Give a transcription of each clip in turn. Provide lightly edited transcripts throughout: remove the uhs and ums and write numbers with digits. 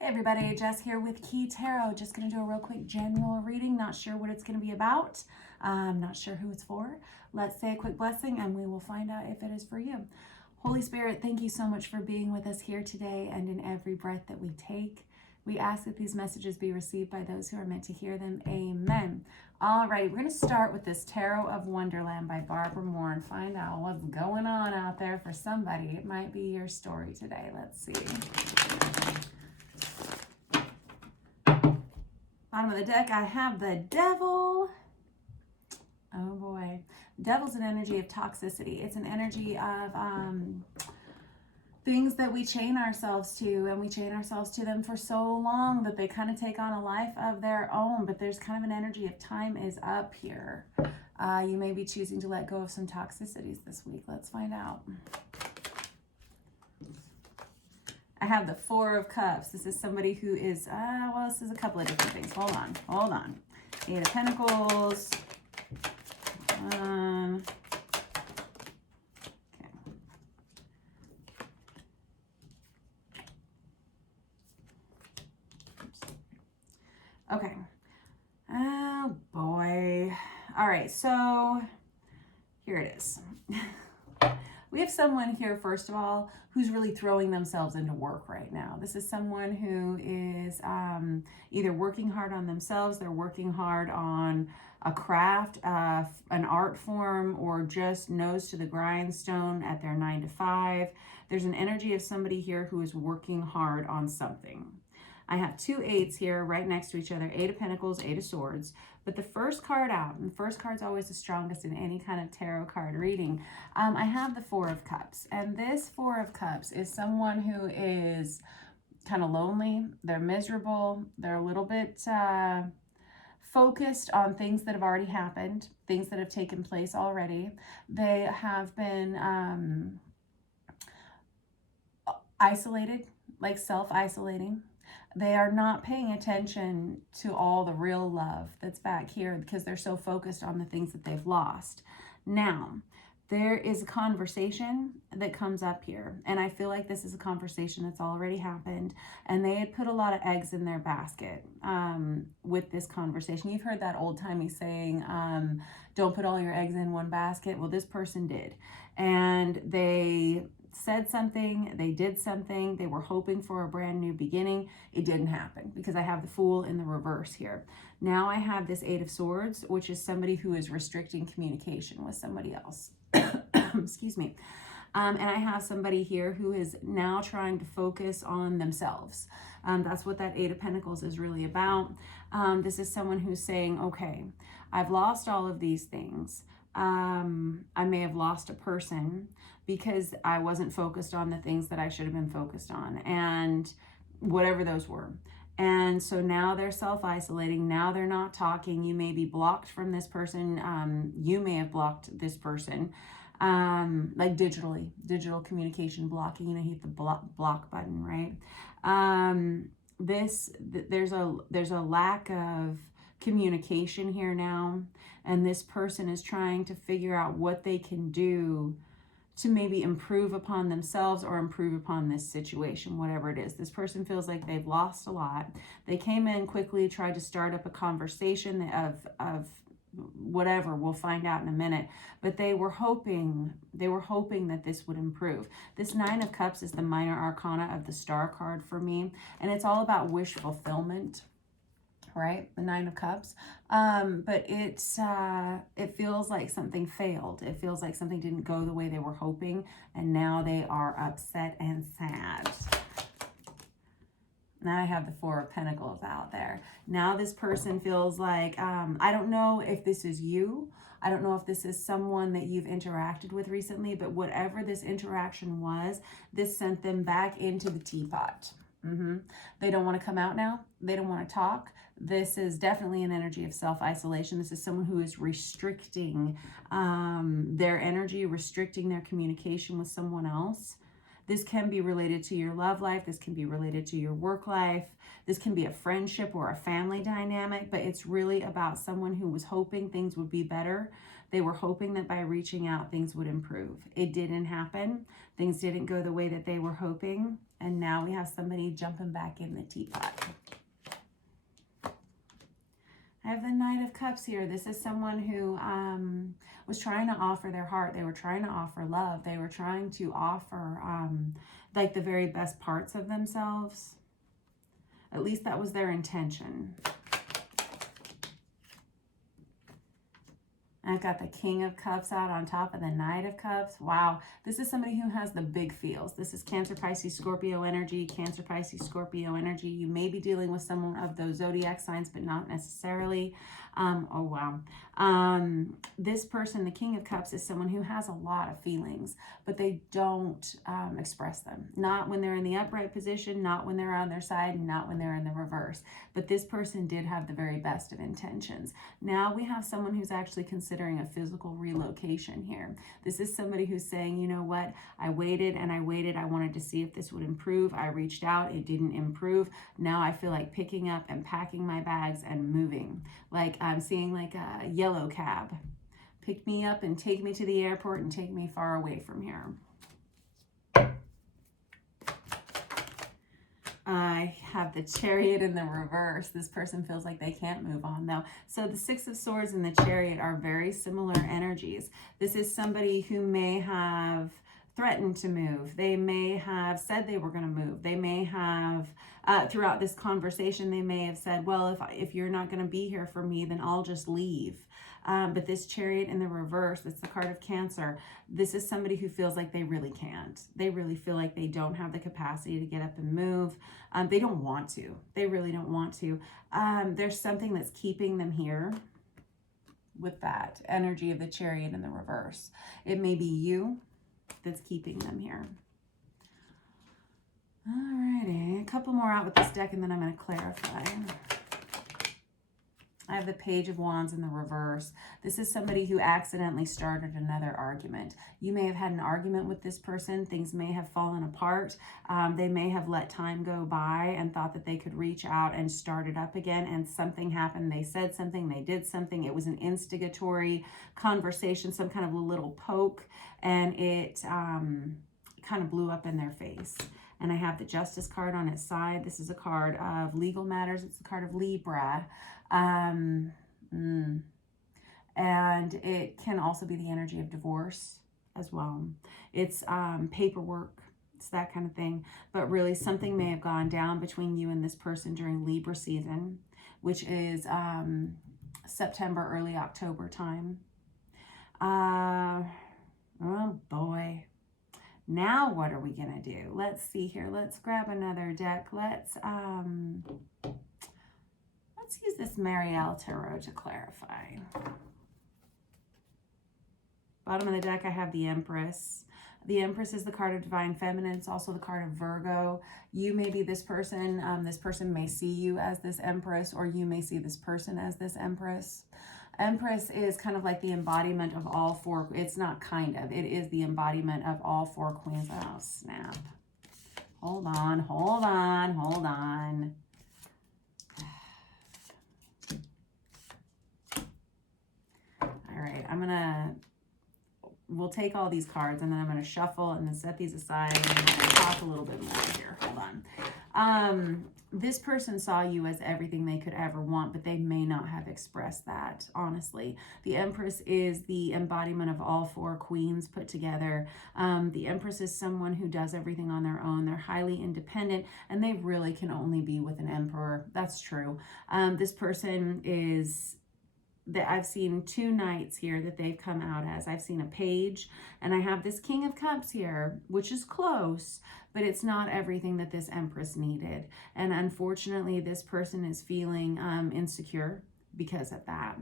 Hey everybody, Jess here with Key Tarot. Just going to do a real quick general reading. Not sure what it's going to be about. Not sure who it's for. Let's say a quick blessing and we will find out if it is for you. Holy Spirit, thank you so much for being with us here today and in every breath that we take. We ask that these messages be received by those who are meant to hear them. Amen. All right, we're going to start with this Tarot of Wonderland by Barbara Moore and find out what's going on out there for somebody. It might be your story today. Let's see. Bottom of the deck, I have the Devil. Oh boy. Devil's an energy of toxicity. It's an energy of things that we chain ourselves to, and we chain ourselves to them for so long that they kind of take on a life of their own. But there's kind of an energy of time is up here. You may be choosing to let go of some toxicities this week. Let's find out. I have the Four of Cups. This is somebody who is, well, this is a couple of different things. Hold on. Eight of Pentacles. Okay. Oh, boy. All right, so here it is. We have someone here, first of all, who's really throwing themselves into work right now. This is someone who is either working hard on themselves, they're working hard on a craft, an art form, or just nose to the grindstone at their 9 to 5. There's an energy of somebody here who is working hard on something. I have two eights here right next to each other, Eight of Pentacles, Eight of Swords. But the first card out, and the first card's always the strongest in any kind of tarot card reading, I have the Four of Cups. And this Four of Cups is someone who is kind of lonely, they're miserable, they're a little bit focused on things that have already happened, things that have taken place already. They have been isolated, like self-isolating. They are not paying attention to all the real love that's back here because they're so focused on the things that they've lost. Now, there is a conversation that comes up here, and I feel like this is a conversation that's already happened, and they had put a lot of eggs in their basket with this conversation. You've heard that old-timey saying, don't put all your eggs in one basket. Well, this person did, and they said something, they did something, they were hoping for a brand new beginning. It didn't happen because I have the Fool in the reverse here. Now I have this Eight of Swords, which is somebody who is restricting communication with somebody else. Excuse me. And I have somebody here who is now trying to focus on themselves. That's what that Eight of Pentacles is really about. This is someone who's saying, okay, I've lost all of these things. I may have lost a person because I wasn't focused on the things that I should have been focused on, and whatever those were. And so now they're self-isolating. Now they're not talking. You may be blocked from this person. You may have blocked this person, like digitally, digital communication blocking. You know, hit the block button, right? There's a lack of communication here now, and this person is trying to figure out what they can do to maybe improve upon themselves or improve upon this situation, whatever it is. This person feels like they've lost a lot. They came in quickly, tried to start up a conversation of whatever, we'll find out in a minute, but they were hoping that this would improve. This Nine of Cups is the minor arcana of the Star card for me, and it's all about wish fulfillment, right? The Nine of Cups. But it feels like something failed. It feels like something didn't go the way they were hoping, and now they are upset and sad. Now I have the Four of Pentacles out there. Now this person feels like, I don't know if this is you. I don't know if this is someone that you've interacted with recently, but whatever this interaction was, this sent them back into the teapot. They don't want to come out now. They don't want to talk. This is definitely an energy of self-isolation. This is someone who is restricting their energy, restricting their communication with someone else. This can be related to your love life. This can be related to your work life. This can be a friendship or a family dynamic, but it's really about someone who was hoping things would be better. They were hoping that by reaching out, things would improve. It didn't happen. Things didn't go the way that they were hoping. And now we have somebody jumping back in the teapot. I have the Knight of Cups here. This is someone who was trying to offer their heart. They were trying to offer love. They were trying to offer like the very best parts of themselves. At least that was their intention. I've got the King of Cups out on top of the Knight of Cups. Wow. This is somebody who has the big feels. This is Cancer, Pisces, Scorpio energy. Cancer, Pisces, Scorpio energy. You may be dealing with someone of those zodiac signs, but not necessarily. Oh, wow. This person, the King of Cups, is someone who has a lot of feelings, but they don't express them. Not when they're in the upright position, not when they're on their side, not when they're in the reverse. But this person did have the very best of intentions. Now we have someone who's actually considering a physical relocation here. This is somebody who's saying, you know what, I waited and I waited. I wanted to see if this would improve. I reached out. It didn't improve. Now I feel like picking up and packing my bags and moving. Like I'm seeing like a yellow cab. Pick me up and take me to the airport and take me far away from here. I have the Chariot in the reverse. This person feels like they can't move on though. So the Six of Swords and the Chariot are very similar energies. This is somebody who may have threatened to move. They may have said they were going to move. They may have, throughout this conversation, they may have said, well, if you're not going to be here for me, then I'll just leave. But this Chariot in the reverse, it's the card of Cancer. This is somebody who feels like they really can't. They really feel like they don't have the capacity to get up and move. They don't want to. They really don't want to. There's something that's keeping them here with that energy of the Chariot in the reverse. It may be you that's keeping them here. Alrighty, a couple more out with this deck and then I'm going to clarify. I have the Page of Wands in the reverse. This is somebody who accidentally started another argument. You may have had an argument with this person. Things may have fallen apart. They may have let time go by and thought that they could reach out and start it up again, and something happened. They said something, they did something. It was an instigatory conversation, some kind of a little poke, and it kind of blew up in their face. And I have the Justice card on its side. This is a card of legal matters. It's a card of Libra. And it can also be the energy of divorce as well. It's paperwork. It's that kind of thing. But really something may have gone down between you and this person during Libra season, which is September, early October time. Oh boy. Now what are we going to do? Let's see here. Let's grab another deck. Let's use this Marielle Tarot to clarify. Bottom of the deck, I have the Empress. The Empress is the card of Divine Feminine. It's also the card of Virgo. You may be this person. This person may see you as this Empress, or you may see this person as this Empress. Empress is kind of like the embodiment of all four. It's not kind of. It is the embodiment of all four queens. Oh, snap. Hold on, hold on, hold on. All right, we'll take all these cards and then I'm going to shuffle and then set these aside and then we'll talk a little bit more here. Hold on. This person saw you as everything they could ever want, but they may not have expressed that, honestly. The Empress is the embodiment of all four queens put together. The Empress is someone who does everything on their own. They're highly independent, and they really can only be with an Emperor. That's true. This person is... that I've seen two knights here that they've come out as. I've seen a page, and I have this King of Cups here, which is close, but it's not everything that this Empress needed. And unfortunately, this person is feeling insecure because of that.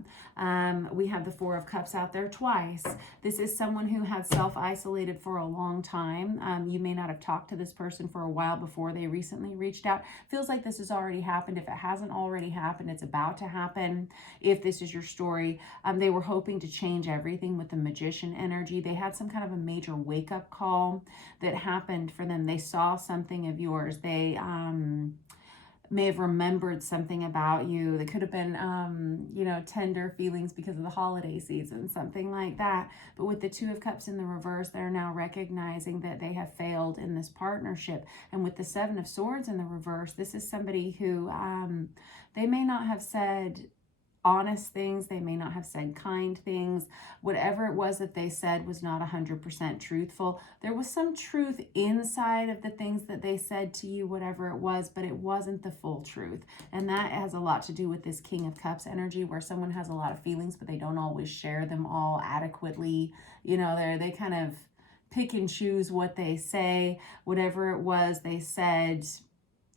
We have the Four of Cups out there twice. This is someone who had self-isolated for a long time. You may not have talked to this person for a while before they recently reached out. Feels like this has already happened. If it hasn't already happened, it's about to happen. If this is your story, they were hoping to change everything with the Magician energy. They had some kind of a major wake-up call that happened for them. They saw something of yours. They may have remembered something about you. They could have been, you know, tender feelings because of the holiday season, something like that. But with the Two of Cups in the reverse, they're now recognizing that they have failed in this partnership. And with the Seven of Swords in the reverse, this is somebody who they may not have said honest things, they may not have said kind things. Whatever it was that they said was not 100% truthful. There was some truth inside of the things that they said to you, whatever it was, but it wasn't the full truth. And that has a lot to do with this King of Cups energy, where someone has a lot of feelings, but they don't always share them all adequately. You know, they kind of pick and choose what they say. Whatever it was they said,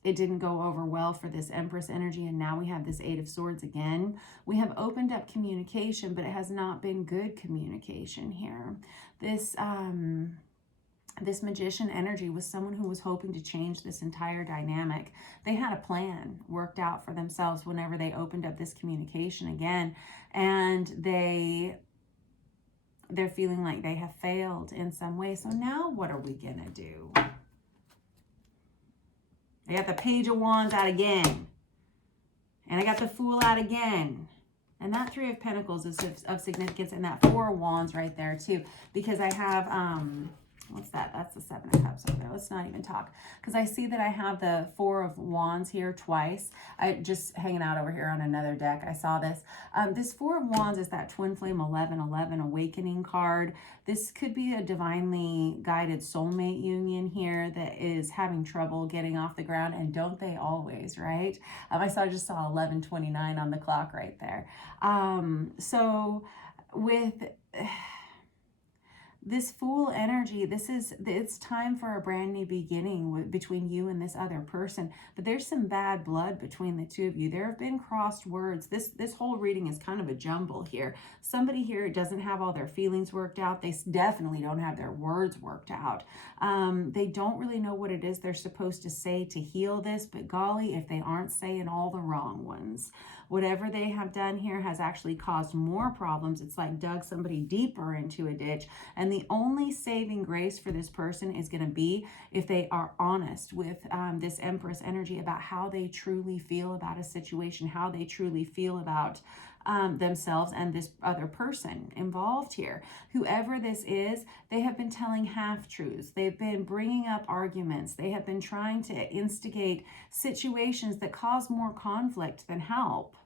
it didn't go over well for this Empress energy, and now we have this Eight of Swords again. We have opened up communication, but it has not been good communication here. This this Magician energy was someone who was hoping to change this entire dynamic. They had a plan worked out for themselves whenever they opened up this communication again, and they're feeling like they have failed in some way. So now what are we gonna do? I got the Page of Wands out again. And I got the Fool out again. And that Three of Pentacles is of significance. And that Four of Wands right there too. Because I have, what's that? That's the Seven of Cups over there. Let's not even talk. Because I see that I have the Four of Wands here twice. I just hanging out over here on another deck. I saw this. This Four of Wands is that Twin Flame 1111 Awakening card. This could be a divinely guided soulmate union here that is having trouble getting off the ground. And don't they always, right? I just saw 11:29 on the clock right there. So with this Fool energy, it's time for a brand new beginning between you and this other person. But there's some bad blood between the two of you. There have been crossed words. This whole reading is kind of a jumble here. Somebody here doesn't have all their feelings worked out. They definitely don't have their words worked out. They don't really know what it is they're supposed to say to heal this, but golly, if they aren't saying all the wrong ones. Whatever they have done here has actually caused more problems. It's like dug somebody deeper into a ditch. And the only saving grace for this person is going to be if they are honest with this Empress energy about how they truly feel about a situation, how they truly feel about themselves and this other person involved here. Whoever this is, they have been telling half-truths. They've been bringing up arguments. They have been trying to instigate situations that cause more conflict than help.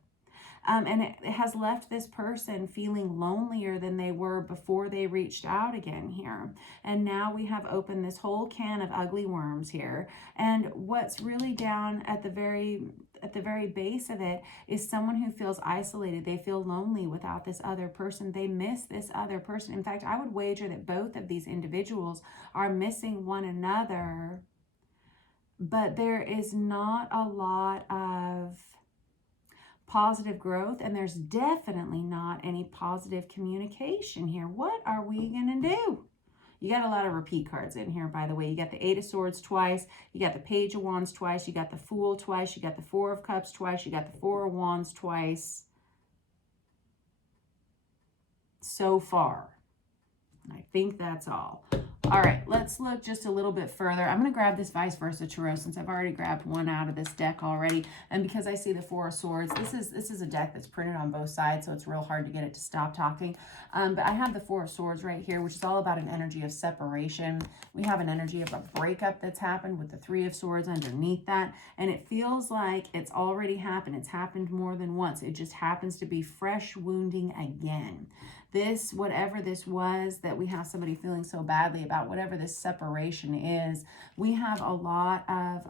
And it has left this person feeling lonelier than they were before they reached out again here. And now we have opened this whole can of ugly worms here. And what's really down at the very base of it is someone who feels isolated. They feel lonely without this other person. They miss this other person. In fact, I would wager that both of these individuals are missing one another. But there is not a lot of positive growth, and there's definitely not any positive communication here. What are we gonna do? You got a lot of repeat cards in here, by the way. You got the Eight of Swords twice, you got the Page of Wands twice, you got the Fool twice, you got the Four of Cups twice, you got the Four of Wands twice so far. I think that's all. All right, let's look just a little bit further. I'm going to grab this Vice Versa Tarot since I've already grabbed one out of this deck already. And because I see the Four of Swords, this is a deck that's printed on both sides, so it's real hard to get it to stop talking. But I have the Four of Swords right here, which is all about an energy of separation. We have an energy of a breakup that's happened with the Three of Swords underneath that. And it feels like it's already happened. It's happened more than once. It just happens to be fresh wounding again. This, whatever this was that we have somebody feeling so badly about, whatever this separation is, we have a lot of,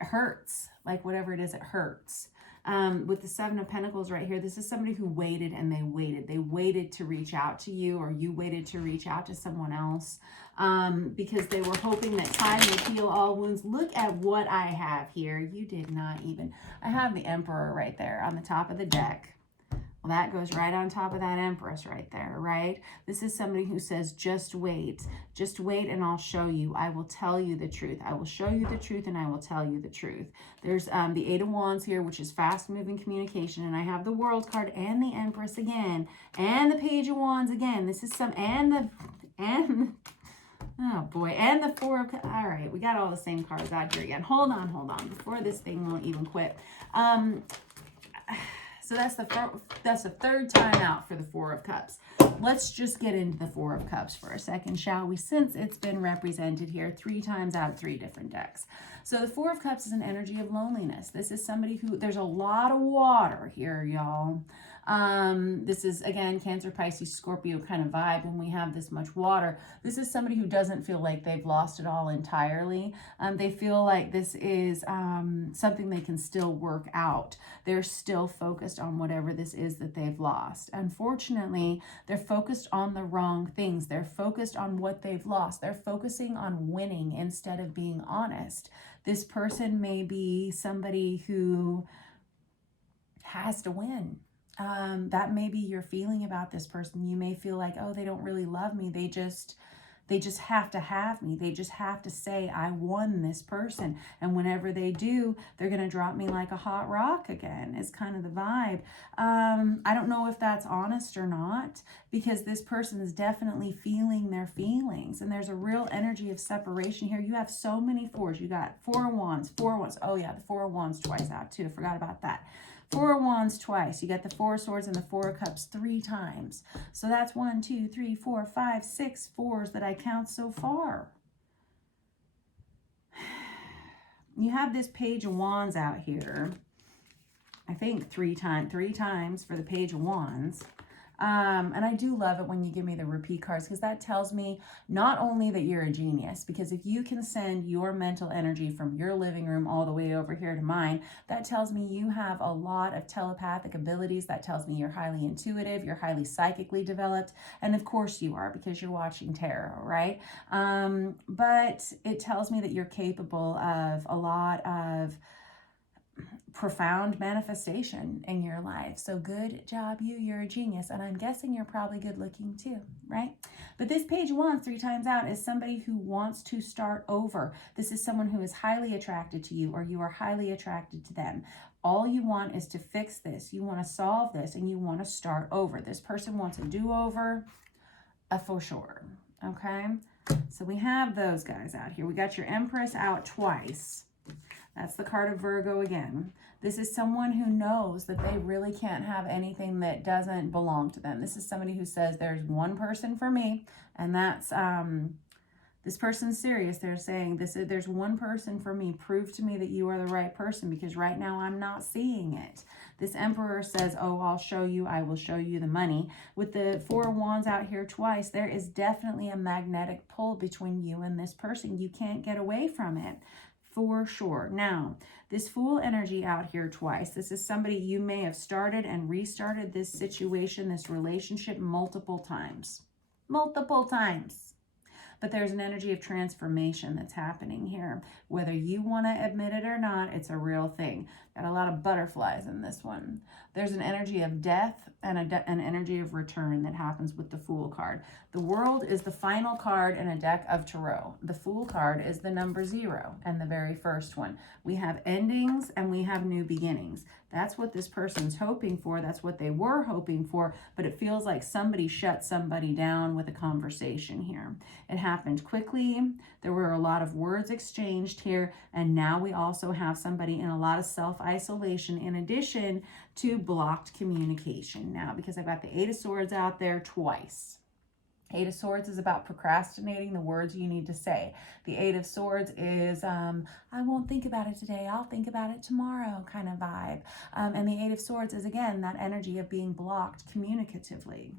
it hurts, like whatever it is, it hurts. With the Seven of Pentacles right here, this is somebody who waited and they waited. They waited to reach out to you, or you waited to reach out to someone else because they were hoping that time would heal all wounds. Look at what I have here. You did not even. I have the Emperor right there on the top of the deck. Well, that goes right on top of that Empress right there, right? This is somebody who says, just wait and I'll show you. I will tell you the truth. I will show you the truth and I will tell you the truth. There's the Eight of Wands here, which is fast moving communication. And I have the World card and the Empress again and the Page of Wands again. This is some, and Oh boy, and the Four of Cups. All right, we got all the same cards out here again. Hold on, before this thing won't even quit. So that's the third time out for the Four of Cups. Let's just get into the Four of Cups for a second, shall we? Since it's been represented here 3 times out of 3 different decks. So the Four of Cups is an energy of loneliness. This is somebody who, there's a lot of water here, y'all. This is, again, Cancer, Pisces, Scorpio kind of vibe when we have this much water. This is somebody who doesn't feel like they've lost it all entirely. They feel like this is something they can still work out. They're still focused on whatever this is that they've lost. Unfortunately, they're focused on the wrong things. They're focused on what they've lost. They're focusing on winning instead of being honest. This person may be somebody who has to win. That may be your feeling about this person. You may feel like, oh, they don't really love me. They just have to have me. They just have to say, I won this person. And whenever they do, they're going to drop me like a hot rock again, is kind of the vibe. I don't know if that's honest or not, because this person is definitely feeling their feelings. And there's a real energy of separation here. You have so many fours. You got Four of Wands, Four of Wands. Oh yeah, the Four of Wands twice out too. Forgot about that. Four of Wands twice. You got the Four of Swords and the Four of Cups 3 times. So that's 1, 2, 3, 4, 5, 6 fours that I count so far. You have this Page of Wands out here. I think 3 times for the Page of Wands. And I do love it when you give me the repeat cards, because that tells me not only that you're a genius, because if you can send your mental energy from your living room all the way over here to mine, that tells me you have a lot of telepathic abilities. That tells me you're highly intuitive, you're highly psychically developed, and of course you are, because you're watching tarot, right? But it tells me that you're capable of a lot of profound manifestation in your life. So good job, you're a genius. And I'm guessing you're probably good looking too, right? But this Page of Wands 3 times out is somebody who wants to start over. This is someone who is highly attracted to you, or you are highly attracted to them. All you want is to fix this. You want to solve this, and you want to start over. This person wants a do-over, for sure. Okay? So we have those guys out here. We got your Empress out twice. That's the card of Virgo again. This is someone who knows that they really can't have anything that doesn't belong to them. This is somebody who says, there's one person for me, and that's, this person's serious. They're saying, there's one person for me. Prove to me that you are the right person, because right now I'm not seeing it. This Emperor says, oh, I'll show you. I will show you the money. With the Four of Wands out here twice, there is definitely a magnetic pull between you and this person. You can't get away from it. For sure. Now, this Fool energy out here twice. This is somebody you may have started and restarted this situation, this relationship multiple times. Multiple times. But there's an energy of transformation that's happening here. Whether you want to admit it or not, it's a real thing. Got a lot of butterflies in this one. There's an energy of death and an energy of return that happens with the Fool card. The World is the final card in a deck of tarot. The Fool card is the number 0 and the very first one. We have endings and we have new beginnings. That's what this person's hoping for. That's what they were hoping for, but it feels like somebody shut somebody down with a conversation here. It happened quickly. There were a lot of words exchanged here, and now we also have somebody in a lot of self-isolation in addition to blocked communication now, because I've got the Eight of Swords out there twice. Eight of Swords is about procrastinating the words you need to say. The Eight of Swords is, I won't think about it today, I'll think about it tomorrow kind of vibe. And the Eight of Swords is, again, that energy of being blocked communicatively.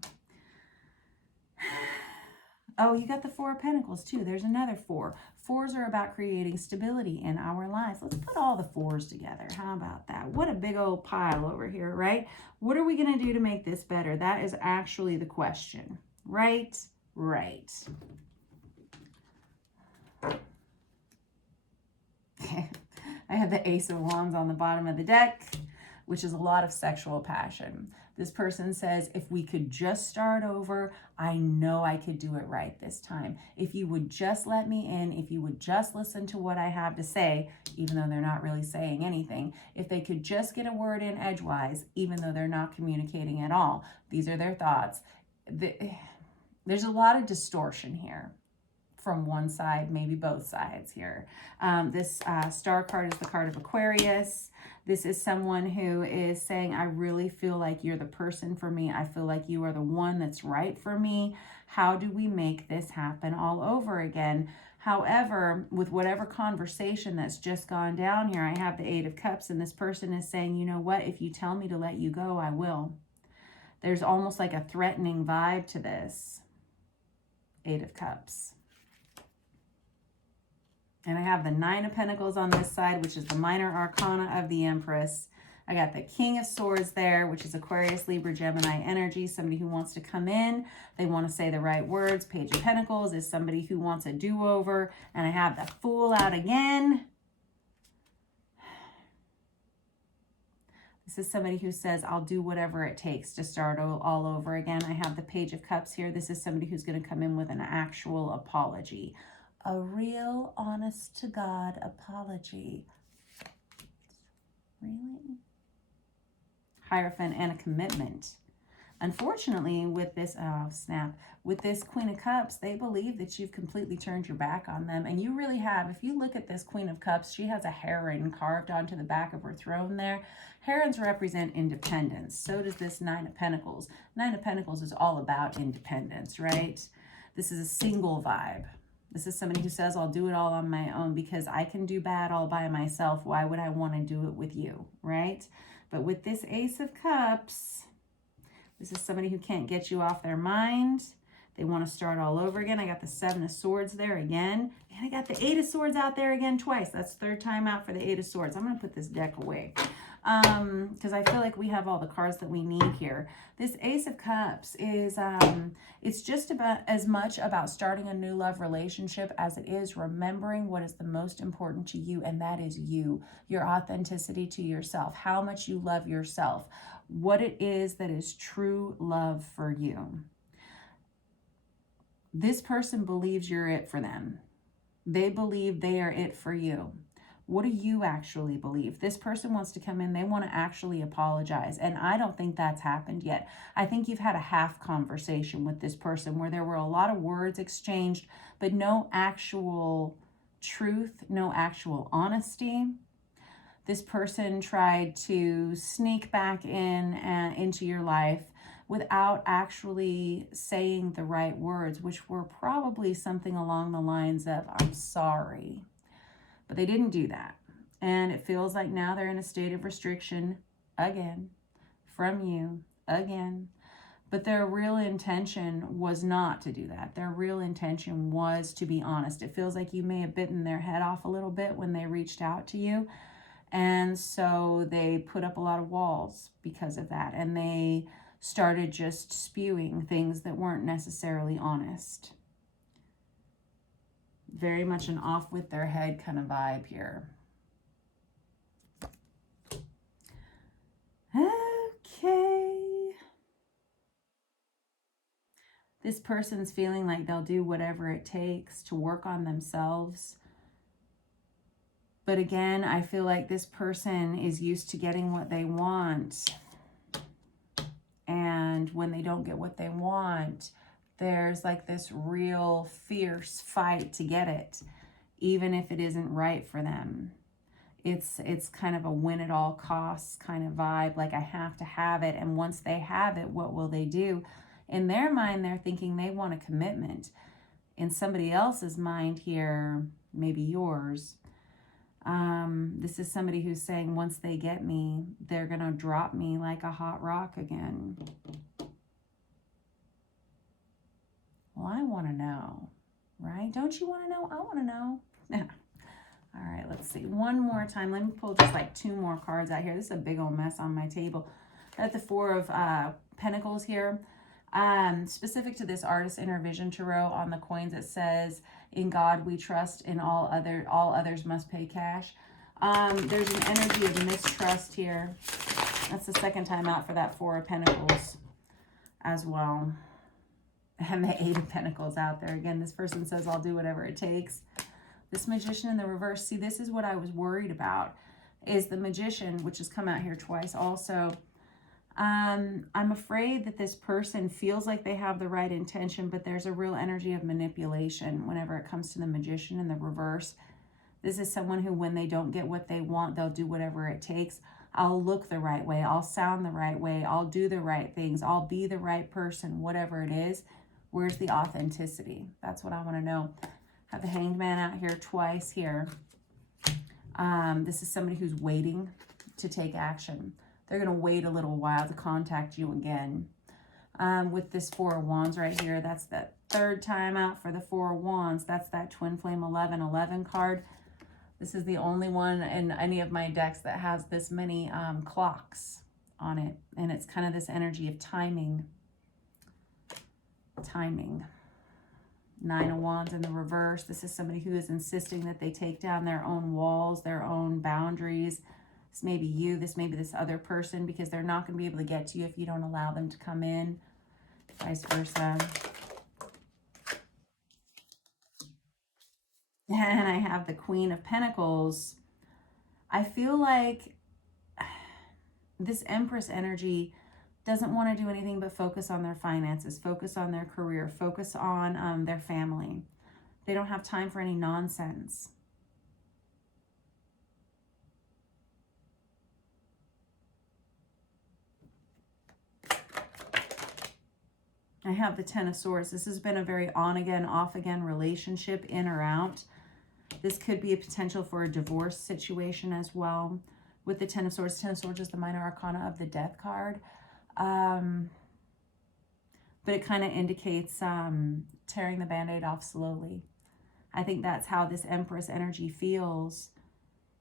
Oh, you got the Four of Pentacles too. There's another 4. 4s are about creating stability in our lives. Let's put all the 4s together. How about that? What a big old pile over here, right? What are we going to do to make this better? That is actually the question. Right? Right. I have the Ace of Wands on the bottom of the deck, which is a lot of sexual passion. This person says, if we could just start over, I know I could do it right this time. If you would just let me in, if you would just listen to what I have to say, even though they're not really saying anything, if they could just get a word in edgewise, even though they're not communicating at all. These are their thoughts. There's a lot of distortion here. from one side, maybe both sides here. This star card is the card of Aquarius. This is someone who is saying, I really feel like you're the person for me. I feel like you are the one that's right for me. How do we make this happen all over again? However, with whatever conversation that's just gone down here, I have the Eight of Cups, and this person is saying, you know what? If you tell me to let you go, I will. There's almost like a threatening vibe to this. Eight of Cups. And I have the Nine of Pentacles on this side, which is the minor arcana of the Empress. I got the King of Swords there, which is Aquarius, Libra, Gemini energy. Somebody who wants to come in. They want to say the right words. Page of Pentacles is somebody who wants a do-over. And I have the Fool out again. This is somebody who says, I'll do whatever it takes to start all over again. I have the Page of Cups here. This is somebody who's going to come in with an actual apology. A real, honest-to-God apology. Really? Hierophant and a commitment. Unfortunately, with this, oh snap, with this Queen of Cups, they believe that you've completely turned your back on them. And you really have. If you look at this Queen of Cups, she has a heron carved onto the back of her throne there. Herons represent independence. So does this Nine of Pentacles. Nine of Pentacles is all about independence, right? This is a single vibe. This is somebody who says, I'll do it all on my own because I can do bad all by myself. Why would I want to do it with you, right? But with this Ace of Cups, this is somebody who can't get you off their mind. They want to start all over again. I got the Seven of Swords there again. And I got the Eight of Swords out there again twice. That's third time out for the Eight of Swords. I'm going to put this deck away because I feel like we have all the cards that we need here. This Ace of Cups is, it's just about as much about starting a new love relationship as it is remembering what is the most important to you, and that is you, your authenticity to yourself, how much you love yourself, what it is that is true love for you. This person believes you're it for them. They believe they are it for you. What do you actually believe? This person wants to come in. They want to actually apologize. And I don't think that's happened yet. I think you've had a half conversation with this person where there were a lot of words exchanged, but no actual truth, no actual honesty. This person tried to sneak back into your life without actually saying the right words, which were probably something along the lines of, I'm sorry. But they didn't do that. And it feels like now they're in a state of restriction again from you again. But their real intention was not to do that. Their real intention was to be honest. It feels like you may have bitten their head off a little bit when they reached out to you. And so they put up a lot of walls because of that. And they started just spewing things that weren't necessarily honest. Very much an off with their head kind of vibe here. Okay. This person's feeling like they'll do whatever it takes to work on themselves. But again, I feel like this person is used to getting what they want. And when they don't get what they want, there's like this real fierce fight to get it, even if it isn't right for them. It's kind of a win at all costs kind of vibe, like I have to have it. And once they have it, what will they do? In their mind, they're thinking they want a commitment. In somebody else's mind here, maybe yours, this is somebody who's saying once they get me, they're going to drop me like a hot rock again. Well, I want to know, right? Don't you want to know? I want to know. All right, let's see. One more time. Let me pull just like two more cards out here. This is a big old mess on my table. I have the Four of Pentacles here. Specific to this Artist Inner Vision Tarot, on the coins it says, in God we trust, in all others must pay cash. There's an energy of mistrust here. That's the second time out for that Four of Pentacles as well. And the Eight of Pentacles out there. Again, this person says, I'll do whatever it takes. This Magician in the reverse. See, this is what I was worried about, is the Magician, which has come out here twice also. I'm afraid that this person feels like they have the right intention, but there's a real energy of manipulation whenever it comes to the Magician in the reverse. This is someone who, when they don't get what they want, they'll do whatever it takes. I'll look the right way. I'll sound the right way. I'll do the right things. I'll be the right person, whatever it is. Where's the authenticity? That's what I want to know. Have the Hanged Man out here twice here. This is somebody who's waiting to take action. They're going to wait a little while to contact you again. With this Four of Wands right here, that's that third time out for the Four of Wands. That's that Twin Flame 1111 card. This is the only one in any of my decks that has this many clocks on it. And it's kind of this energy of timing. Timing. Nine of Wands in the reverse. This is somebody who is insisting that they take down their own walls, their own boundaries. This may be you, this may be this other person, because they're not going to be able to get to you if you don't allow them to come in. Vice versa. And I have the Queen of Pentacles. I feel like this Empress energy doesn't want to do anything but focus on their finances, focus on their career, focus on their family. They don't have time for any nonsense. I have the Ten of Swords. This has been a very on-again, off-again relationship, in or out. This could be a potential for a divorce situation as well. With the Ten of Swords is the minor arcana of the Death card. But it kind of indicates tearing the Band-Aid off slowly. I think that's how this Empress energy feels.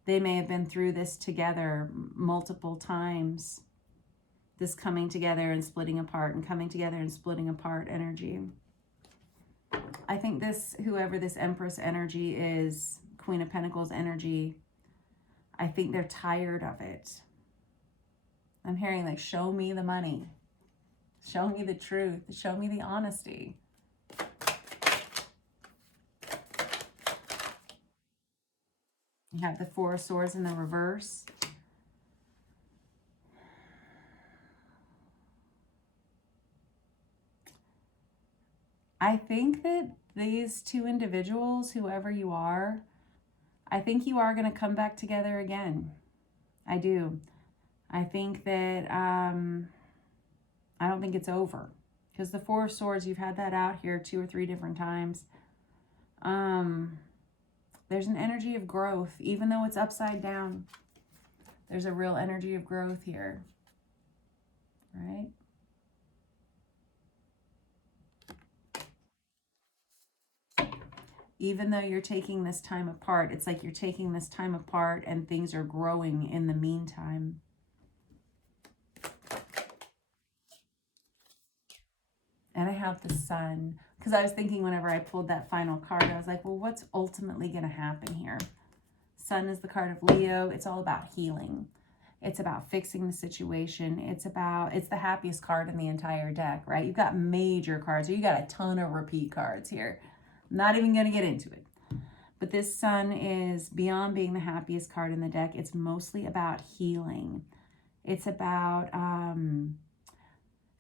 They may have been through this together multiple times. This coming together and splitting apart, and coming together and splitting apart energy. I think this, whoever this Empress energy is, Queen of Pentacles energy, I think they're tired of it. I'm hearing like, show me the money. Show me the truth. Show me the honesty. You have the Four of Swords in the reverse. I think that these two individuals, whoever you are, I think you are going to come back together again. I do. I think that, I don't think it's over. Because the Four of Swords, you've had that out here 2 or 3 different times. There's an energy of growth, even though it's upside down. There's a real energy of growth here. Right? Even though you're taking this time apart, it's like you're taking this time apart and things are growing in the meantime. And I have the Sun, because I was thinking whenever I pulled that final card, I was like, well, what's ultimately going to happen here? Sun is the card of Leo. It's all about healing. It's about fixing the situation. It's the happiest card in the entire deck, right? You've got major cards. You got a ton of repeat cards here. I'm not even going to get into it. But this Sun is beyond being the happiest card in the deck. It's mostly about healing. It's about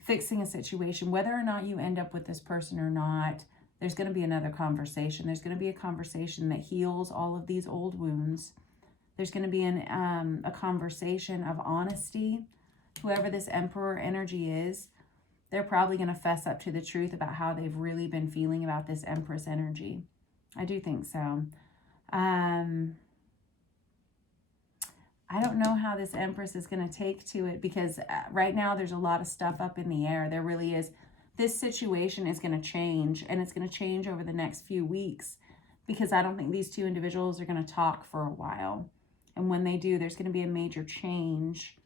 fixing a situation. Whether or not you end up with this person or not, there's going to be another conversation. There's going to be a conversation that heals all of these old wounds. There's going to be a conversation of honesty. Whoever this Emperor energy is, they're probably going to fess up to the truth about how they've really been feeling about this Empress energy. I do think so. I don't know how this Empress is going to take to it, because right now there's a lot of stuff up in the air. There really is. This situation is going to change, and it's going to change over the next few weeks, because I don't think these two individuals are going to talk for a while. And when they do, there's going to be a major change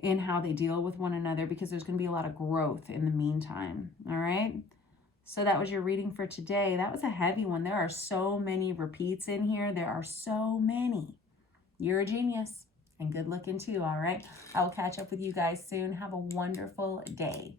in how they deal with one another, because there's going to be a lot of growth in the meantime. All right. So that was your reading for today. That was a heavy one. There are so many repeats in here. There are so many. You're a genius, and good looking too. All right. I will catch up with you guys soon. Have a wonderful day.